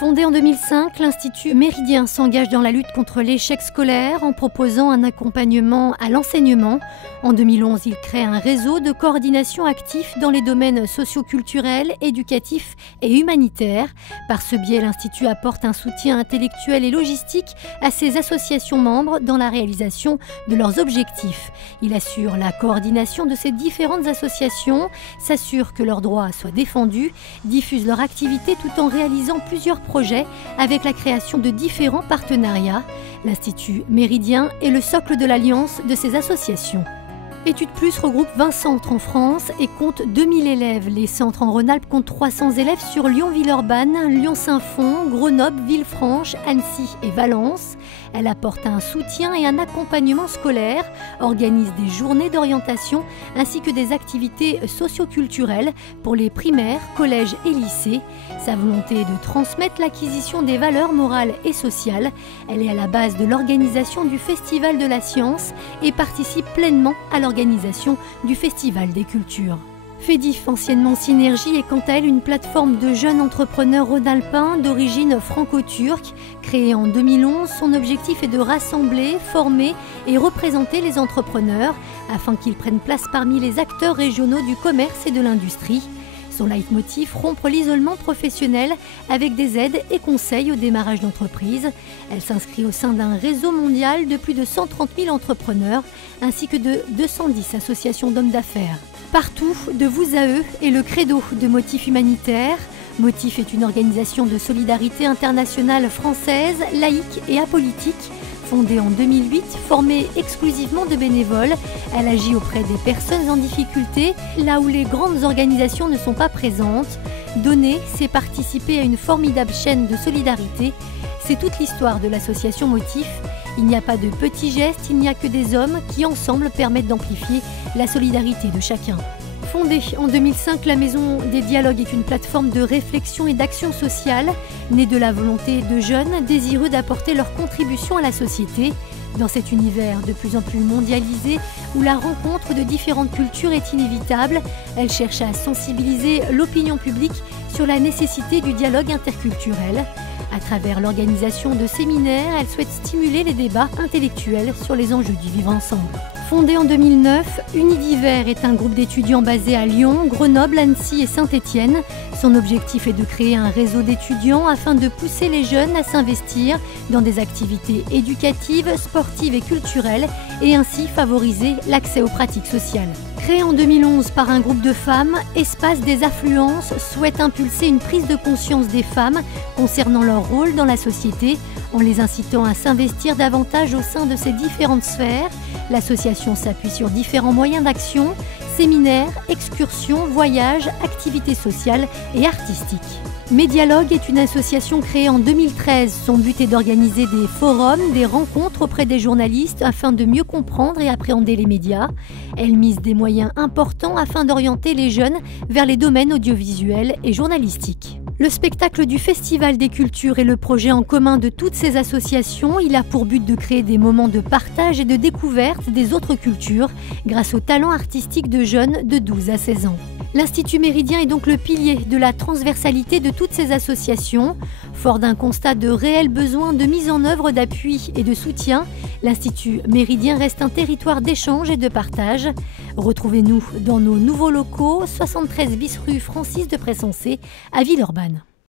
Fondé en 2005, l'Institut Méridien s'engage dans la lutte contre l'échec scolaire en proposant un accompagnement à l'enseignement. En 2011, il crée un réseau de coordination actif dans les domaines socio-culturels, éducatifs et humanitaires. Par ce biais, l'Institut apporte un soutien intellectuel et logistique à ses associations membres dans la réalisation de leurs objectifs. Il assure la coordination de ces différentes associations, s'assure que leurs droits soient défendus, diffuse leur activité tout en réalisant plusieurs projets avec la création de différents partenariats. L'Institut Méridien est le socle de l'alliance de ces associations. Études Plus regroupe 20 centres en France et compte 2000 élèves. Les centres en Rhône-Alpes comptent 300 élèves sur Lyon-Villeurbanne, Lyon-Saint-Fond, Grenoble, Villefranche, Annecy et Valence. Elle apporte un soutien et un accompagnement scolaire, organise des journées d'orientation ainsi que des activités socio-culturelles pour les primaires, collèges et lycées. Sa volonté est de transmettre l'acquisition des valeurs morales et sociales. Elle est à la base de l'organisation du Festival de la Science et participe pleinement à l'organisation du Festival des Cultures. FEDIF, anciennement Synergie, est quant à elle une plateforme de jeunes entrepreneurs rhône-alpins d'origine franco-turque. Créée en 2011, son objectif est de rassembler, former et représenter les entrepreneurs afin qu'ils prennent place parmi les acteurs régionaux du commerce et de l'industrie. Son leitmotiv, rompre l'isolement professionnel avec des aides et conseils au démarrage d'entreprise. Elle s'inscrit au sein d'un réseau mondial de plus de 130 000 entrepreneurs ainsi que de 210 associations d'hommes d'affaires. Partout, de vous à eux est le credo de Motif Humanitaire. Motif est une organisation de solidarité internationale française, laïque et apolitique. Fondée en 2008, formée exclusivement de bénévoles, elle agit auprès des personnes en difficulté, là où les grandes organisations ne sont pas présentes. Donner, c'est participer à une formidable chaîne de solidarité. C'est toute l'histoire de l'association Motif. Il n'y a pas de petits gestes, il n'y a que des hommes qui ensemble permettent d'amplifier la solidarité de chacun. Fondée en 2005, la Maison des Dialogues est une plateforme de réflexion et d'action sociale, née de la volonté de jeunes désireux d'apporter leur contribution à la société. Dans cet univers de plus en plus mondialisé, où la rencontre de différentes cultures est inévitable, elle cherche à sensibiliser l'opinion publique sur la nécessité du dialogue interculturel. À travers l'organisation de séminaires, elle souhaite stimuler les débats intellectuels sur les enjeux du vivre ensemble. Fondée en 2009, Unidiver est un groupe d'étudiants basé à Lyon, Grenoble, Annecy et Saint-Étienne. Son objectif est de créer un réseau d'étudiants afin de pousser les jeunes à s'investir dans des activités éducatives, sportives et culturelles et ainsi favoriser l'accès aux pratiques sociales. Créé en 2011 par un groupe de femmes, Espace des Affluences souhaite impulser une prise de conscience des femmes concernant leur rôle dans la société en les incitant à s'investir davantage au sein de ces différentes sphères. L'association s'appuie sur différents moyens d'action, séminaires, excursions, voyages, activités sociales et artistiques. Médialogue est une association créée en 2013. Son but est d'organiser des forums, des rencontres auprès des journalistes afin de mieux comprendre et appréhender les médias. Elle mise des moyens importants afin d'orienter les jeunes vers les domaines audiovisuels et journalistiques. Le spectacle du Festival des Cultures est le projet en commun de toutes ces associations. Il a pour but de créer des moments de partage et de découverte des autres cultures grâce au talent artistique de jeunes de 12 à 16 ans. L'Institut Méridien est donc le pilier de la transversalité de toutes ces associations. Fort d'un constat de réel besoin de mise en œuvre d'appui et de soutien, l'Institut Méridien reste un territoire d'échange et de partage. Retrouvez-nous dans nos nouveaux locaux, 73 bis rue Francis de Pressensé à Villeurbanne.